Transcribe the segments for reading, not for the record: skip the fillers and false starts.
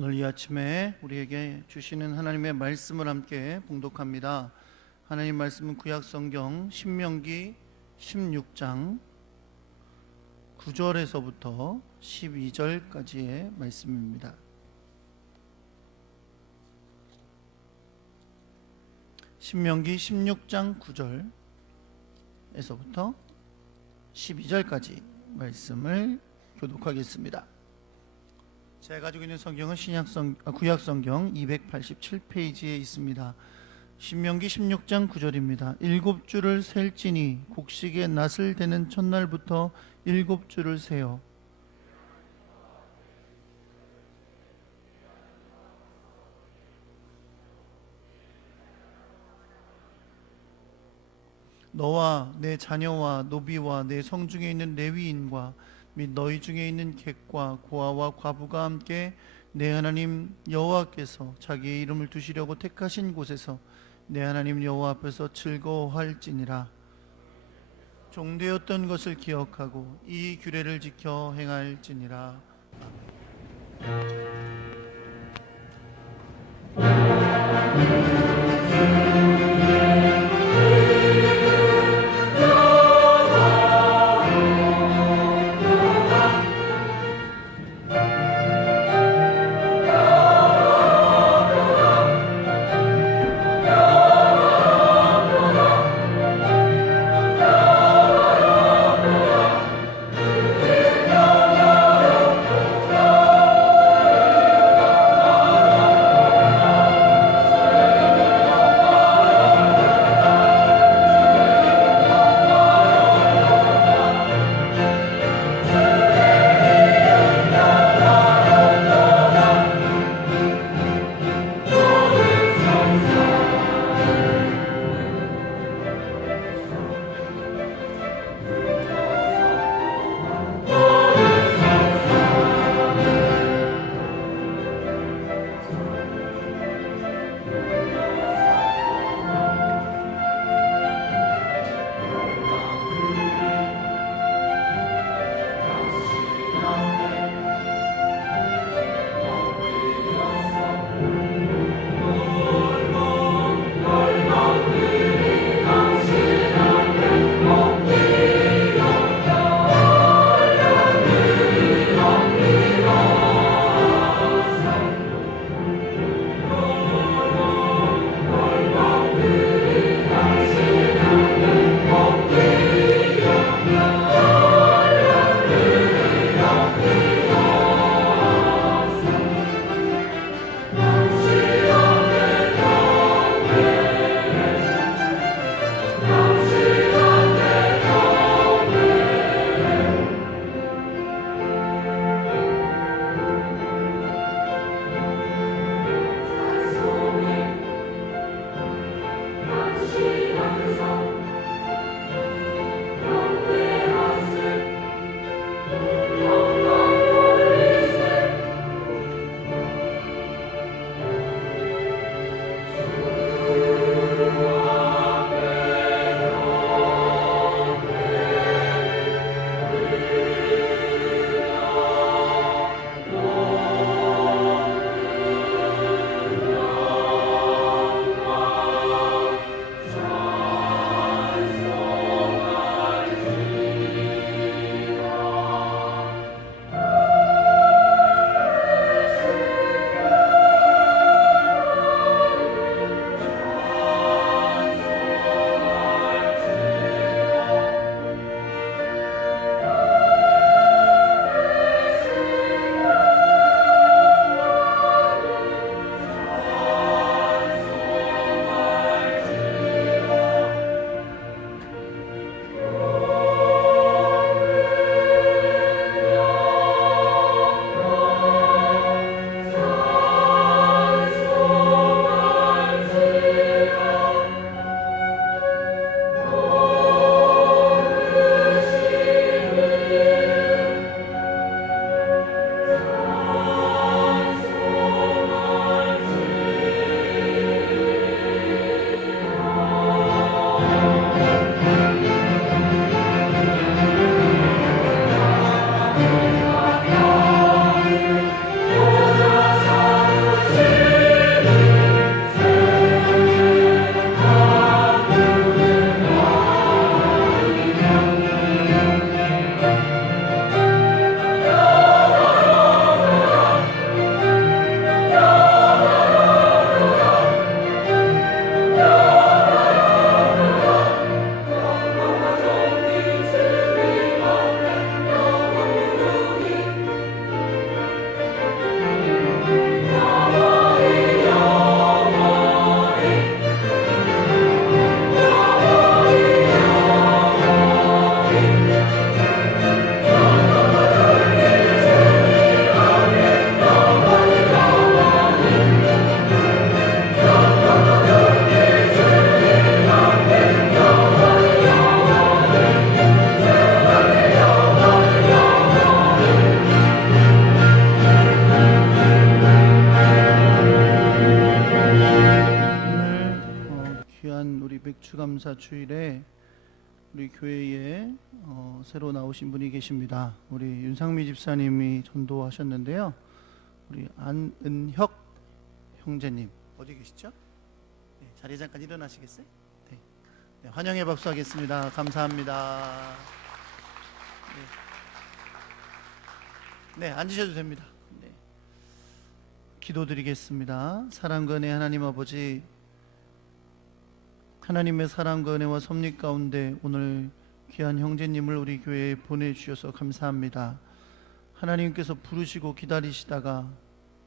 오늘 이 아침에 우리에게 주시는 하나님의 말씀을 함께 봉독합니다. 하나님 말씀은 구약성경 신명기 16장 9절에서부터 12절까지의 말씀입니다. 신명기 16장 9절에서부터 12절까지 말씀을 교독하겠습니다. 제가 가지고 있는 성경은 구약성경 287페이지에 있습니다. 신명기 16장 9절입니다. 7주를 셀지니 곡식의 낫을 대는 첫날부터 7주를 세요. 너와 내 자녀와 노비와 내 성중에 있는 레위인과 및 너희 중에 있는 객과 고아와 과부가 함께 내 하나님 여호와께서 자기의 이름을 두시려고 택하신 곳에서 내 하나님 여호와 앞에서 즐거워할지니라. 종되었던 것을 기억하고 이 규례를 지켜 행할지니라. 맥주감사 주일에 우리 교회에 새로 나오신 분이 계십니다. 우리 윤상미 집사님이 전도하셨는데요. 우리 안은혁 형제님 어디 계시죠? 네, 자리에 잠깐 일어나시겠어요? 네. 네, 환영의 박수 하겠습니다. 감사합니다. 네, 앉으셔도 됩니다. 네. 기도드리겠습니다. 사랑과 은혜 하나님 아버지, 하나님의 사랑과 은혜와 섭리 가운데 오늘 귀한 형제님을 우리 교회에 보내주셔서 감사합니다. 하나님께서 부르시고 기다리시다가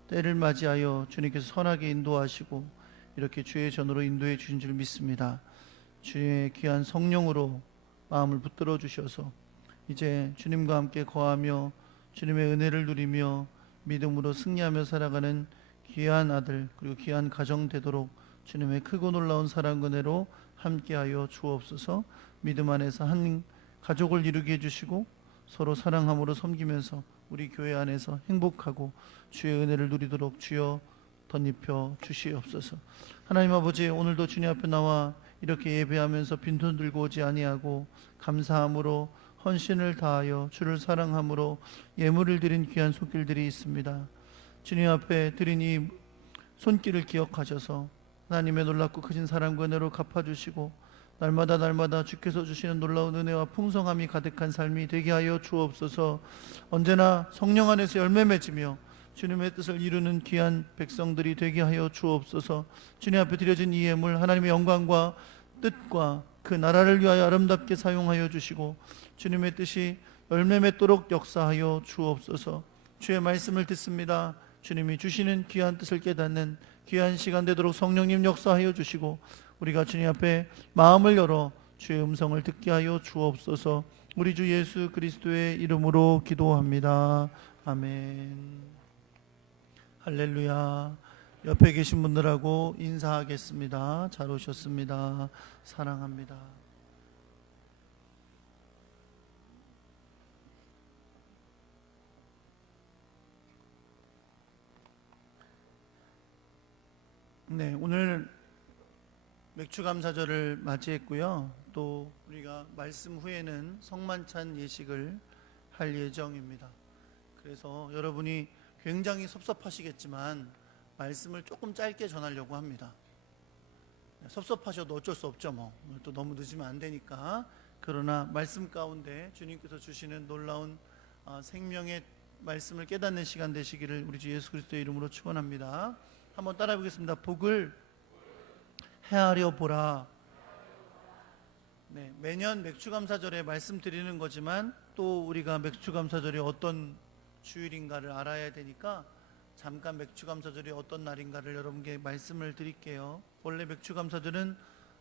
때를 맞이하여 주님께서 선하게 인도하시고 이렇게 주의 전으로 인도해 주신 줄 믿습니다. 주의 귀한 성령으로 마음을 붙들어 주셔서 이제 주님과 함께 거하며 주님의 은혜를 누리며 믿음으로 승리하며 살아가는 귀한 아들 그리고 귀한 가정 되도록 주님의 크고 놀라운 사랑 은혜로 함께하여 주옵소서. 믿음 안에서 한 가족을 이루게 해주시고 서로 사랑함으로 섬기면서 우리 교회 안에서 행복하고 주의 은혜를 누리도록 주여 덧입혀 주시옵소서. 하나님 아버지, 오늘도 주님 앞에 나와 이렇게 예배하면서 빈손 들고 오지 아니하고 감사함으로 헌신을 다하여 주를 사랑함으로 예물을 드린 귀한 손길들이 있습니다. 주님 앞에 드린 이 손길을 기억하셔서 하나님의 놀랍고 크신 사랑과 은혜로 갚아주시고 날마다 주께서 주시는 놀라운 은혜와 풍성함이 가득한 삶이 되게 하여 주옵소서. 언제나 성령 안에서 열매 맺으며 주님의 뜻을 이루는 귀한 백성들이 되게 하여 주옵소서. 주님 앞에 드려진 이 예물 하나님의 영광과 뜻과 그 나라를 위하여 아름답게 사용하여 주시고 주님의 뜻이 열매 맺도록 역사하여 주옵소서. 주의 말씀을 듣습니다. 주님이 주시는 귀한 뜻을 깨닫는 귀한 시간 되도록 성령님 역사하여 주시고 우리가 주님 앞에 마음을 열어 주의 음성을 듣게 하여 주옵소서. 우리 주 예수 그리스도의 이름으로 기도합니다. 아멘. 할렐루야. 옆에 계신 분들하고 인사하겠습니다. 잘 오셨습니다. 사랑합니다. 네, 오늘 맥주감사절을 맞이했고요. 또 우리가 말씀 후에는 성만찬 예식을 할 예정입니다. 그래서 여러분이 굉장히 섭섭하시겠지만 말씀을 조금 짧게 전하려고 합니다. 섭섭하셔도 어쩔 수 없죠. 또 너무 늦으면 안 되니까. 그러나 말씀 가운데 주님께서 주시는 놀라운 생명의 말씀을 깨닫는 시간 되시기를 우리 주 예수 그리스도의 이름으로 축원합니다. 한번 따라해 보겠습니다. 복을 헤아려 보라. 네, 매년 맥주감사절에 말씀드리는 거지만 또 우리가 맥주감사절이 어떤 주일인가를 알아야 되니까 잠깐 맥주감사절이 어떤 날인가를 여러분께 말씀을 드릴게요. 원래 맥주감사절은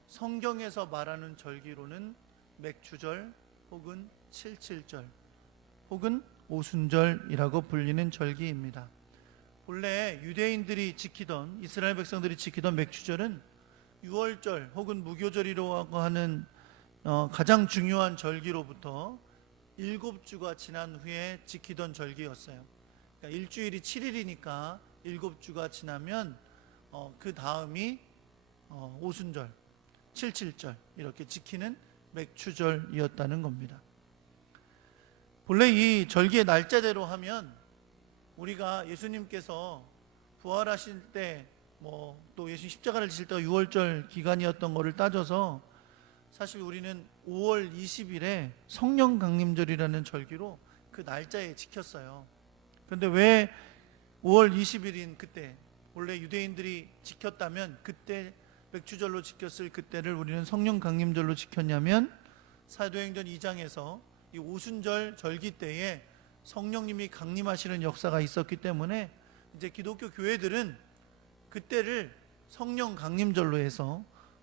성경에서 말하는 절기로는 맥주절 혹은 칠칠절 혹은 오순절이라고 불리는 절기입니다. 원래 유대인들이 지키던, 이스라엘 백성들이 지키던 맥주절은 유월절 혹은 무교절이라고 하는 가장 중요한 절기로부터 7주가 지난 후에 지키던 절기였어요. 그러니까 일주일이 7일이니까 7주가 지나면 그 다음이 오순절, 칠칠절 이렇게 지키는 맥주절이었다는 겁니다. 본래 이 절기의 날짜대로 하면 우리가 예수님께서 부활하실 때 또 예수님 십자가를 지실 때가 6월절 기간이었던 것을 따져서 사실 우리는 5월 20일에 성령 강림절이라는 절기로 그 날짜에 지켰어요. 그런데 왜 5월 20일인 그때, 원래 유대인들이 지켰다면 그때 맥주절로 지켰을 그때를 우리는 성령 강림절로 지켰냐면 사도행전 2장에서 이 오순절 절기 때에 성령님이 강림하시는 역사가 있었기 때문에 이제 기독교 교회들은 그때를 성령 강림절로 해서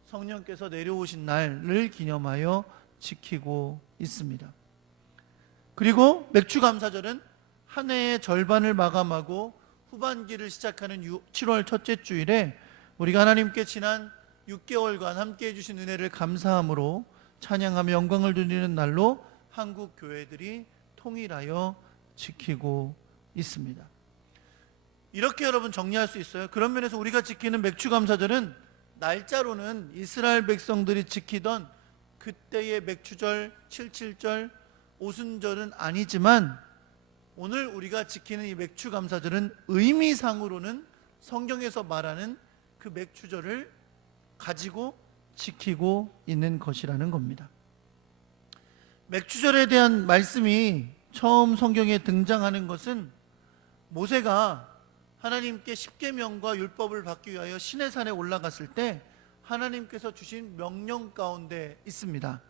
성령께서 내려오신 날을 기념하여 지키고 있습니다. 그리고 맥주감사절은 한 해의 절반을 마감하고 후반기를 시작하는 7월 첫째 주일에 우리가 하나님께 지난 6개월간 함께해 주신 은혜를 감사함으로 찬양하며 영광을 드리는 날로 한국 교회들이 통일하여 지키고 있습니다. 이렇게 여러분 정리할 수 있어요. 그런 면에서 우리가 지키는 맥주감사절은 날짜로는 이스라엘 백성들이 지키던 그때의 맥추절, 칠칠절, 오순절은 아니지만 오늘 우리가 지키는 이 맥추감사절은 의미상으로는 성경에서 말하는 그 맥추절을 가지고 지키고 있는 것이라는 겁니다. 맥추절에 대한 말씀이 처음 성경에 등장하는 것은 모세가 하나님께 십계명과 율법을 받기 위하여 시내산에 올라갔을 때 하나님께서 주신 명령 가운데 있습니다.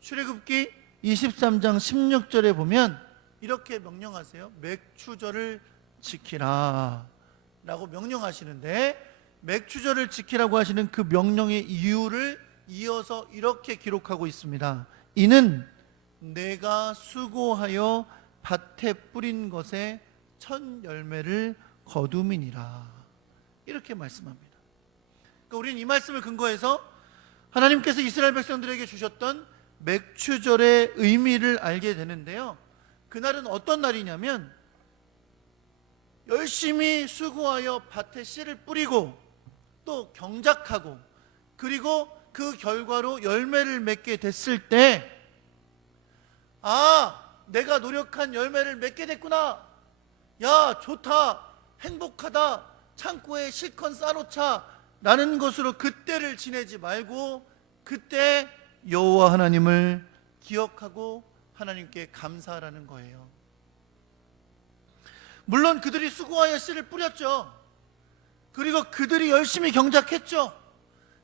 출애굽기 23장 16절에 보면 이렇게 명령하세요. 맥추절을 지키라 라고 명령하시는데, 맥추절을 지키라고 하시는 그 명령의 이유를 이어서 이렇게 기록하고 있습니다. 이는 내가 수고하여 밭에 뿌린 것에 첫 열매를 거둠이니라, 이렇게 말씀합니다. 그러니까 우리는 이 말씀을 근거해서 하나님께서 이스라엘 백성들에게 주셨던 맥추절의 의미를 알게 되는데요, 그날은 어떤 날이냐면 열심히 수고하여 밭에 씨를 뿌리고 또 경작하고 그리고 그 결과로 열매를 맺게 됐을 때, 아, 내가 노력한 열매를 맺게 됐구나, 야 좋다, 행복하다, 창고에 실컷 싸놓자 라는 것으로 그때를 지내지 말고 그때 여호와 하나님을 기억하고 하나님께 감사하라는 거예요. 물론 그들이 수고하여 씨를 뿌렸죠. 그리고 그들이 열심히 경작했죠.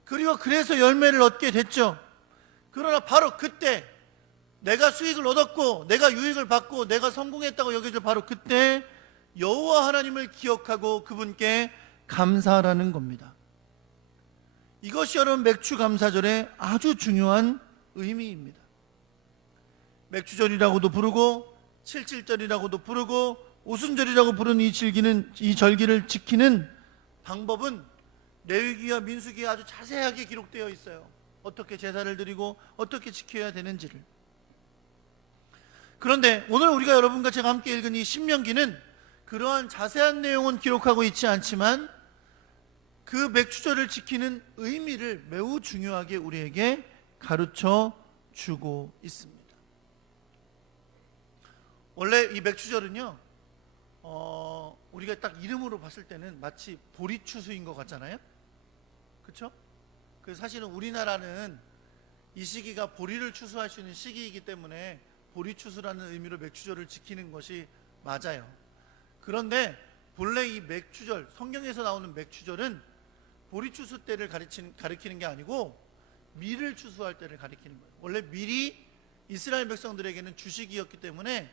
그리고 그래서 열매를 얻게 됐죠. 그러나 바로 그때 내가 수익을 얻었고 내가 유익을 받고 내가 성공했다고 여겨질 바로 그때 여호와 하나님을 기억하고 그분께 감사하라는 겁니다. 이것이 여러분 맥추감사절의 아주 중요한 의미입니다. 맥추절이라고도 부르고 칠칠절이라고도 부르고 오순절이라고 부르는 이 절기를 지키는 방법은 레위기와 민수기에 아주 자세하게 기록되어 있어요. 어떻게 제사를 드리고 어떻게 지켜야 되는지를. 그런데 오늘 우리가 여러분과 제가 함께 읽은 이 신명기는 그러한 자세한 내용은 기록하고 있지 않지만 그 맥추절을 지키는 의미를 매우 중요하게 우리에게 가르쳐 주고 있습니다. 원래 이 맥추절은요, 우리가 딱 이름으로 봤을 때는 마치 보리추수인 것 같잖아요. 그렇죠? 그래서 사실은 우리나라는 이 시기가 보리를 추수할 수 있는 시기이기 때문에 보리추수라는 의미로 맥추절을 지키는 것이 맞아요. 그런데 본래 이 맥추절, 성경에서 나오는 맥추절은 보리추수 때를 가리키는 게 아니고 밀을 추수할 때를 가리키는 거예요. 원래 밀이 이스라엘 백성들에게는 주식이었기 때문에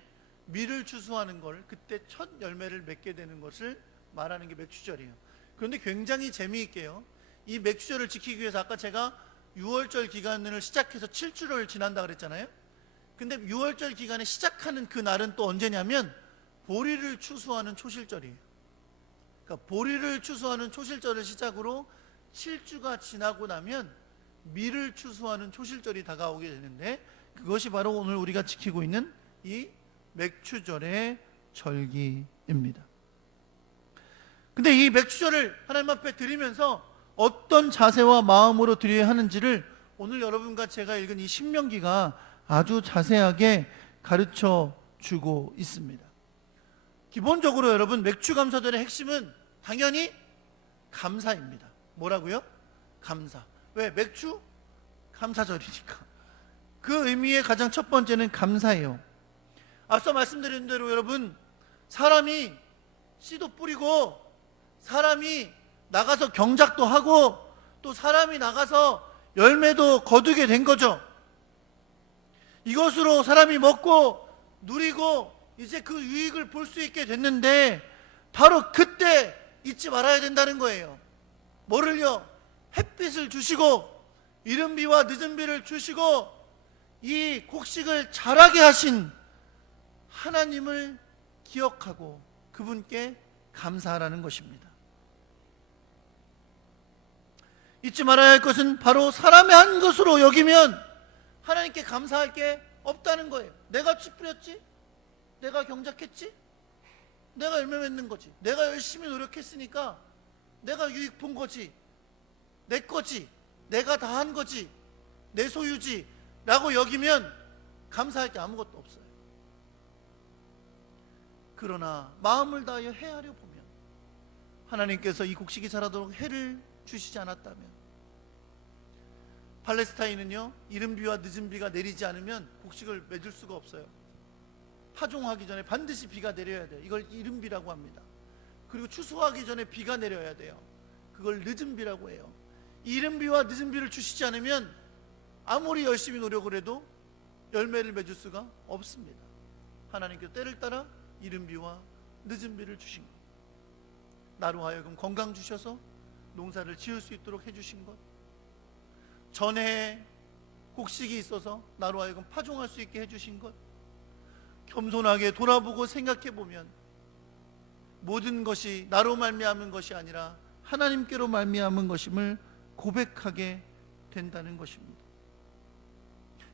밀을 추수하는 걸, 그때 첫 열매를 맺게 되는 것을 말하는 게 맥추절이에요. 그런데 굉장히 재미있게요, 이 맥추절을 지키기 위해서 아까 제가 6월절 기간을 시작해서 7주를 지난다 그랬잖아요. 근데 6월절 기간에 시작하는 그 날은 또 언제냐면 보리를 추수하는 초실절이에요. 그러니까 보리를 추수하는 초실절을 시작으로 7주가 지나고 나면 밀을 추수하는 초실절이 다가오게 되는데, 그것이 바로 오늘 우리가 지키고 있는 이 맥추절의 절기입니다. 근데 이 맥추절을 하나님 앞에 드리면서 어떤 자세와 마음으로 드려야 하는지를 오늘 여러분과 제가 읽은 이 신명기가 아주 자세하게 가르쳐 주고 있습니다. 기본적으로 여러분 맥추감사절의 핵심은 당연히 감사입니다. 뭐라고요? 감사. 왜? 맥추? 감사절이니까. 그 의미의 가장 첫 번째는 감사예요. 앞서 말씀드린 대로 여러분, 사람이 씨도 뿌리고 사람이 나가서 경작도 하고 또 사람이 나가서 열매도 거두게 된 거죠. 이것으로 사람이 먹고 누리고 이제 그 유익을 볼 수 있게 됐는데, 바로 그때 잊지 말아야 된다는 거예요. 뭐를요? 햇빛을 주시고 이른 비와 늦은 비를 주시고 이 곡식을 자라게 하신 하나님을 기억하고 그분께 감사하라는 것입니다. 잊지 말아야 할 것은 바로 사람의 한 것으로 여기면 하나님께 감사할 게 없다는 거예요. 내가 씨 뿌렸지? 내가 경작했지? 내가 열매 맺는 거지. 내가 열심히 노력했으니까 내가 유익 본 거지. 내 거지, 내가 다 한 거지, 내 소유지 라고 여기면 감사할 게 아무것도 없어요. 그러나 마음을 다하여 헤아려 보면 하나님께서 이 곡식이 자라도록 해를 주시지 않았다면, 팔레스타인은요, 이른 비와 늦은 비가 내리지 않으면 곡식을 맺을 수가 없어요. 파종하기 전에 반드시 비가 내려야 돼요. 이걸 이른 비라고 합니다. 그리고 추수하기 전에 비가 내려야 돼요. 그걸 늦은 비라고 해요. 이른 비와 늦은 비를 주시지 않으면 아무리 열심히 노력을 해도 열매를 맺을 수가 없습니다. 하나님께서 때를 따라 이른 비와 늦은 비를 주신 것, 나로 하여금 건강 주셔서 농사를 지을 수 있도록 해주신 것, 전에 곡식이 있어서 나로 하여금 파종할 수 있게 해주신 것, 겸손하게 돌아보고 생각해보면 모든 것이 나로 말미암은 것이 아니라 하나님께로 말미암은 것임을 고백하게 된다는 것입니다.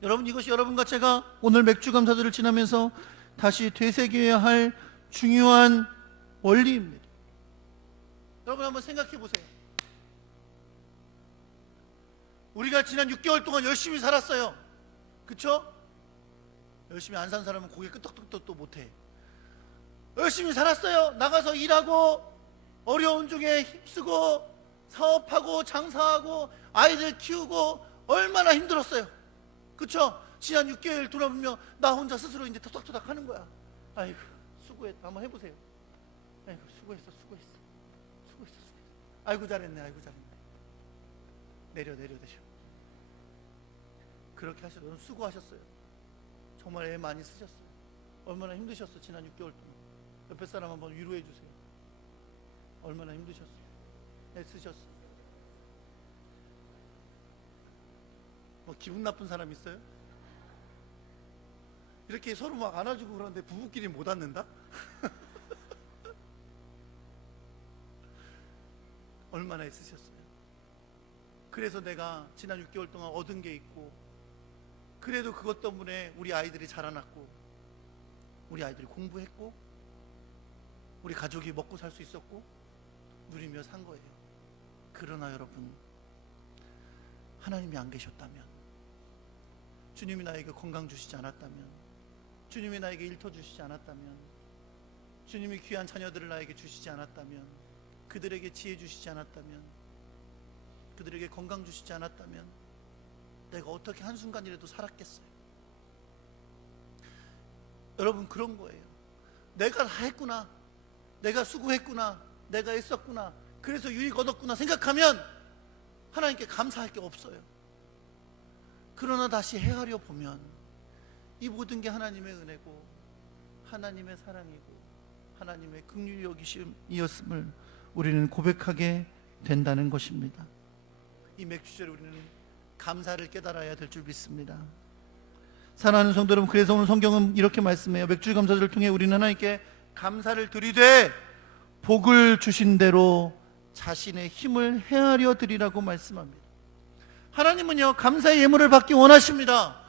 여러분, 이것이 여러분과 제가 오늘 맥주감사절을 지나면서 다시 되새겨야 할 중요한 원리입니다. 여러분 한번 생각해 보세요. 우리가 지난 6개월 동안 열심히 살았어요. 그쵸? 열심히 안 산 사람은 고개 끄덕끄덕도 못해. 열심히 살았어요. 나가서 일하고 어려운 중에 힘쓰고 사업하고 장사하고 아이들 키우고 얼마나 힘들었어요. 그쵸? 지난 6개월 돌아보면 나 혼자 스스로 이제 토닥토닥 하는 거야. 아이고 수고했다. 한번 해보세요. 아이고 수고했어. 아이고 잘했네. 내려. 그렇게 하셔서 여러분 수고하셨어요. 정말 애 많이 쓰셨어요. 얼마나 힘드셨어. 지난 6개월 동안 옆에 사람 한번 위로해 주세요. 얼마나 힘드셨어요. 애 쓰셨어요. 뭐 기분 나쁜 사람 있어요? 이렇게 서로 막 안아주고 그러는데 부부끼리 못 앉는다? 얼마나 애쓰셨어요. 그래서 내가 지난 6개월 동안 얻은 게 있고, 그래도 그것 때문에 우리 아이들이 자라났고, 우리 아이들이 공부했고, 우리 가족이 먹고 살 수 있었고 누리며 산 거예요. 그러나 여러분, 하나님이 안 계셨다면, 주님이 나에게 건강 주시지 않았다면, 주님이 나에게 일터 주시지 않았다면, 주님이 귀한 자녀들을 나에게 주시지 않았다면, 그들에게 지혜 주시지 않았다면, 그들에게 건강 주시지 않았다면 내가 어떻게 한순간이라도 살았겠어요? 여러분, 그런 거예요. 내가 다 했구나, 내가 수고했구나, 내가 애썼구나, 그래서 유익 얻었구나 생각하면 하나님께 감사할 게 없어요. 그러나 다시 헤아려 보면 이 모든 게 하나님의 은혜고 하나님의 사랑이고 하나님의 긍휼히 여기심이었음을 우리는 고백하게 된다는 것입니다. 이 맥주절에 우리는 감사를 깨달아야 될 줄 믿습니다. 사랑하는 성도 여러분, 그래서 오늘 성경은 이렇게 말씀해요. 맥주 감사절을 통해 우리는 하나님께 감사를 드리되 복을 주신 대로 자신의 힘을 헤아려 드리라고 말씀합니다. 하나님은요, 감사의 예물을 받기 원하십니다.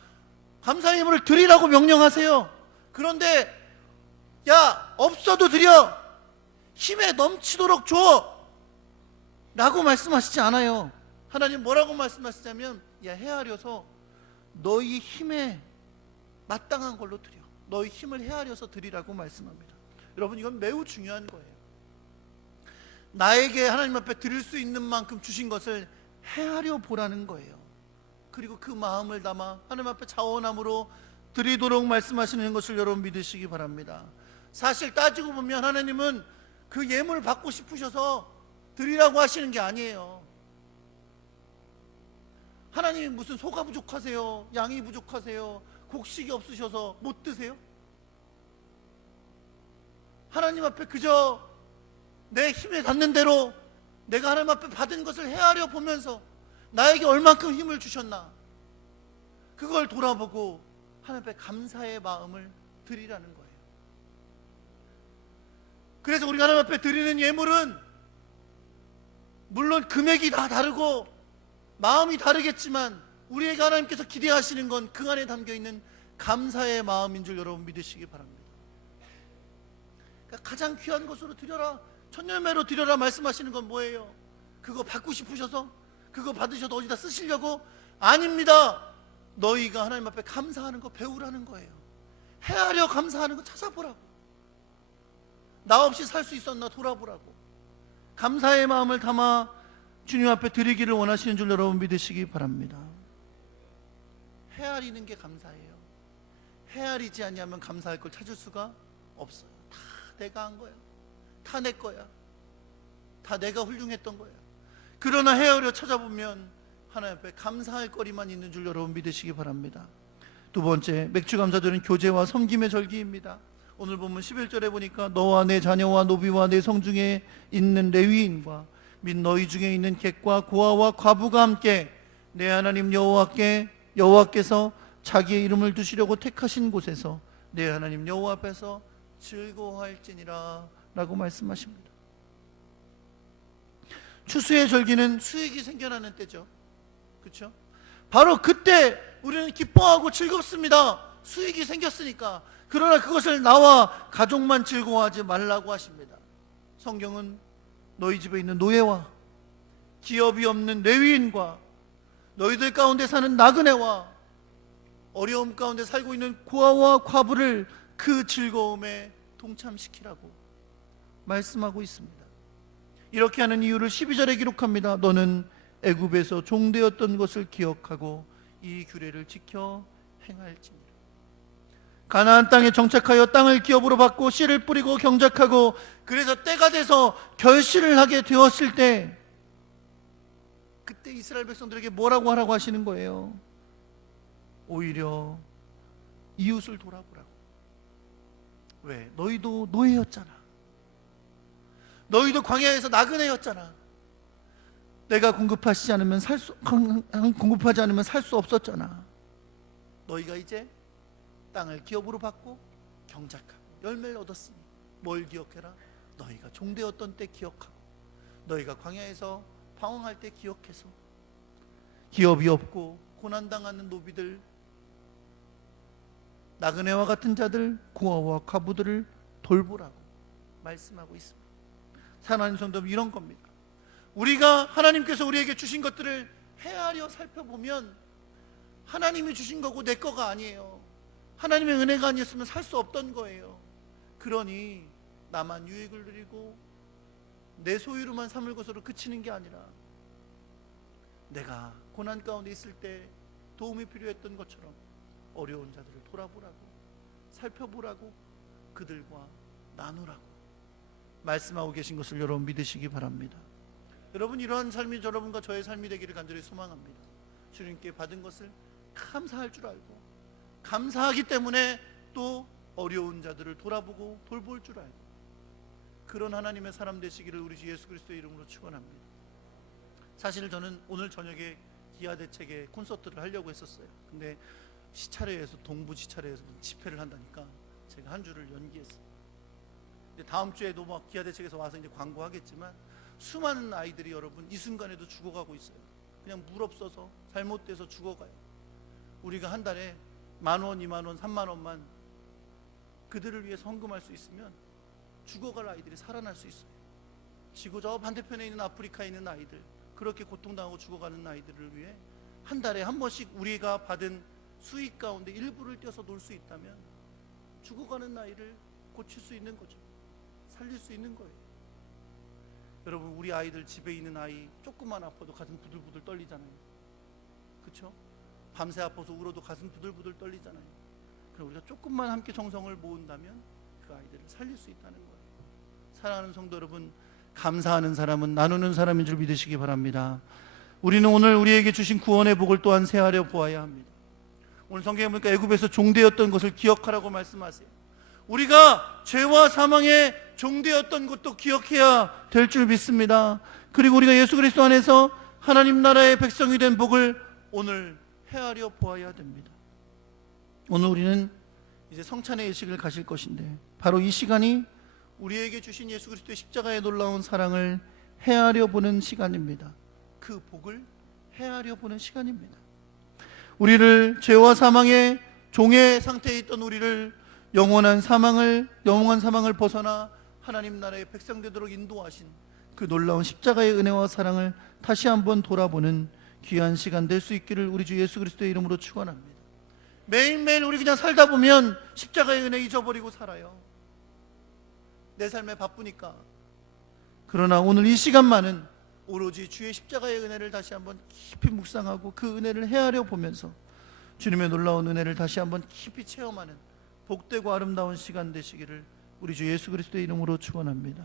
감사의 예물을 드리라고 명령하세요. 그런데 야, 없어도 드려, 힘에 넘치도록 줘 라고 말씀하시지 않아요. 하나님 뭐라고 말씀하시냐면, 야, 헤아려서 너희 힘에 마땅한 걸로 드려, 너희 힘을 헤아려서 드리라고 말씀합니다. 여러분, 이건 매우 중요한 거예요. 나에게 하나님 앞에 드릴 수 있는 만큼 주신 것을 헤아려 보라는 거예요. 그리고 그 마음을 담아 하나님 앞에 자원함으로 드리도록 말씀하시는 것을 여러분 믿으시기 바랍니다. 사실 따지고 보면 하나님은 그 예물을 받고 싶으셔서 드리라고 하시는 게 아니에요. 하나님이 무슨 소가 부족하세요? 양이 부족하세요? 곡식이 없으셔서 못 드세요? 하나님 앞에 그저 내 힘에 닿는 대로 내가 하나님 앞에 받은 것을 헤아려 보면서 나에게 얼만큼 힘을 주셨나, 그걸 돌아보고 하나님 앞에 감사의 마음을 드리라는 거예요. 그래서 우리가 하나님 앞에 드리는 예물은 물론 금액이 다 다르고 마음이 다르겠지만 우리에게 하나님께서 기대하시는 건 그 안에 담겨있는 감사의 마음인 줄 여러분 믿으시기 바랍니다. 그러니까 가장 귀한 것으로 드려라, 천열매로 드려라 말씀하시는 건 뭐예요? 그거 받고 싶으셔서? 그거 받으셔도 어디다 쓰시려고? 아닙니다. 너희가 하나님 앞에 감사하는 거 배우라는 거예요. 헤아려 감사하는 거 찾아보라고. 나 없이 살 수 있었나 돌아보라고. 감사의 마음을 담아 주님 앞에 드리기를 원하시는 줄 여러분 믿으시기 바랍니다. 헤아리는 게 감사예요. 헤아리지 않으면 감사할 걸 찾을 수가 없어요. 다 내가 한 거야. 다 내 거야. 다 내가 훌륭했던 거야. 그러나 헤아려 찾아보면 하나님 앞에 감사할 거리만 있는 줄 여러분 믿으시기 바랍니다. 두 번째, 맥주감사절은 교제와 섬김의 절기입니다. 오늘 본문 11절에 보니까 너와 내 자녀와 노비와 내 성중에 있는 레위인과 및 너희 중에 있는 객과 고아와 과부가 함께 내 하나님 여호와께서 자기의 이름을 두시려고 택하신 곳에서 내 하나님 여호와 앞에서 즐거워할지니라 라고 말씀하십니다. 추수의 절기는 수익이 생겨나는 때죠. 그렇죠? 바로 그때 우리는 기뻐하고 즐겁습니다. 수익이 생겼으니까. 그러나 그것을 나와 가족만 즐거워하지 말라고 하십니다. 성경은 너희 집에 있는 노예와 기업이 없는 레위인과 너희들 가운데 사는 나그네와 어려움 가운데 살고 있는 고아와 과부를 그 즐거움에 동참시키라고 말씀하고 있습니다. 이렇게 하는 이유를 12절에 기록합니다. 너는 애굽에서 종되었던 것을 기억하고 이 규례를 지켜 행할지니라. 가나안 땅에 정착하여 땅을 기업으로 받고 씨를 뿌리고 경작하고 그래서 때가 돼서 결실을 하게 되었을 때 그때 이스라엘 백성들에게 뭐라고 하라고 하시는 거예요? 오히려 이웃을 돌아보라고. 왜? 너희도 노예였잖아. 너희도 광야에서 나그네였잖아. 내가 공급하지 않으면 살 수 없었잖아. 너희가 이제 땅을 기업으로 받고 경작하고 열매를 얻었으니 뭘 기억해라? 너희가 종되었던 때 기억하고 너희가 광야에서 방황할 때 기억해서 기업이 없고 고난당하는 노비들, 나그네와 같은 자들, 고아와 과부들을 돌보라고 말씀하고 있습니다. 사랑하는 성도 여러분, 이런 겁니다. 우리가 하나님께서 우리에게 주신 것들을 헤아려 살펴보면 하나님이 주신 거고 내 거가 아니에요. 하나님의 은혜가 아니었으면 살 수 없던 거예요. 그러니 나만 유익을 누리고 내 소유로만 삼을 것으로 그치는 게 아니라 내가 고난 가운데 있을 때 도움이 필요했던 것처럼 어려운 자들을 돌아보라고, 살펴보라고, 그들과 나누라고 말씀하고 계신 것을 여러분 믿으시기 바랍니다. 여러분, 이러한 삶이 여러분과 저의 삶이 되기를 간절히 소망합니다. 주님께 받은 것을 감사할 줄 알고, 감사하기 때문에 또 어려운 자들을 돌아보고 돌볼 줄 알고, 그런 하나님의 사람 되시기를 우리 주 예수 그리스도의 이름으로 축원합니다. 사실 저는 오늘 저녁에 기아대책에 콘서트를 하려고 했었어요. 근데 시차례에서, 동부 시차례에서 집회를 한다니까 제가 한 주를 연기했어요. 이제 다음 주에도 막 기아대책에서 와서 이제 광고하겠지만 수많은 아이들이 여러분 이 순간에도 죽어가고 있어요. 그냥 물 없어서 잘못돼서 죽어가요. 우리가 한 달에 10,000원, 20,000원, 30,000원만 그들을 위해서 헌금할 수 있으면 죽어갈 아이들이 살아날 수 있어요. 지구 저 반대편에 있는 아프리카에 있는 아이들, 그렇게 고통당하고 죽어가는 아이들을 위해 한 달에 한 번씩 우리가 받은 수익 가운데 일부를 떼서 놓을 수 있다면 죽어가는 아이를 고칠 수 있는 거죠. 살릴 수 있는 거예요. 여러분, 우리 아이들, 집에 있는 아이 조금만 아파도 가슴 부들부들 떨리잖아요. 그렇죠? 밤새 아파서 울어도 가슴 부들부들 떨리잖아요. 그럼 우리가 조금만 함께 정성을 모은다면 그 아이들을 살릴 수 있다는 거예요. 사랑하는 성도 여러분, 감사하는 사람은 나누는 사람인 줄 믿으시기 바랍니다. 우리는 오늘 우리에게 주신 구원의 복을 또한 세하려 보아야 합니다. 오늘 성경에 보니까 애굽에서 종되었던 것을 기억하라고 말씀하세요. 우리가 죄와 사망의 종되었던 것도 기억해야 될 줄 믿습니다. 그리고 우리가 예수 그리스도 안에서 하나님 나라의 백성이 된 복을 오늘 헤아려 보아야 됩니다. 오늘 우리는 이제 성찬의 예식을 가실 것인데 바로 이 시간이 우리에게 주신 예수 그리스도의 십자가의 놀라운 사랑을 헤아려 보는 시간입니다. 그 복을 헤아려 보는 시간입니다. 우리를 죄와 사망의 종의 상태에 있던 우리를 영원한 사망을 벗어나 하나님 나라의 백성 되도록 인도하신 그 놀라운 십자가의 은혜와 사랑을 다시 한번 돌아보는 귀한 시간 될 수 있기를 우리 주 예수 그리스도의 이름으로 축원합니다. 매일매일 우리 그냥 살다 보면 십자가의 은혜 잊어버리고 살아요. 내 삶에 바쁘니까. 그러나 오늘 이 시간만은 오로지 주의 십자가의 은혜를 다시 한번 깊이 묵상하고 그 은혜를 헤아려 보면서 주님의 놀라운 은혜를 다시 한번 깊이 체험하는 복되고 아름다운 시간 되시기를 우리 주 예수 그리스도의 이름으로 축원합니다.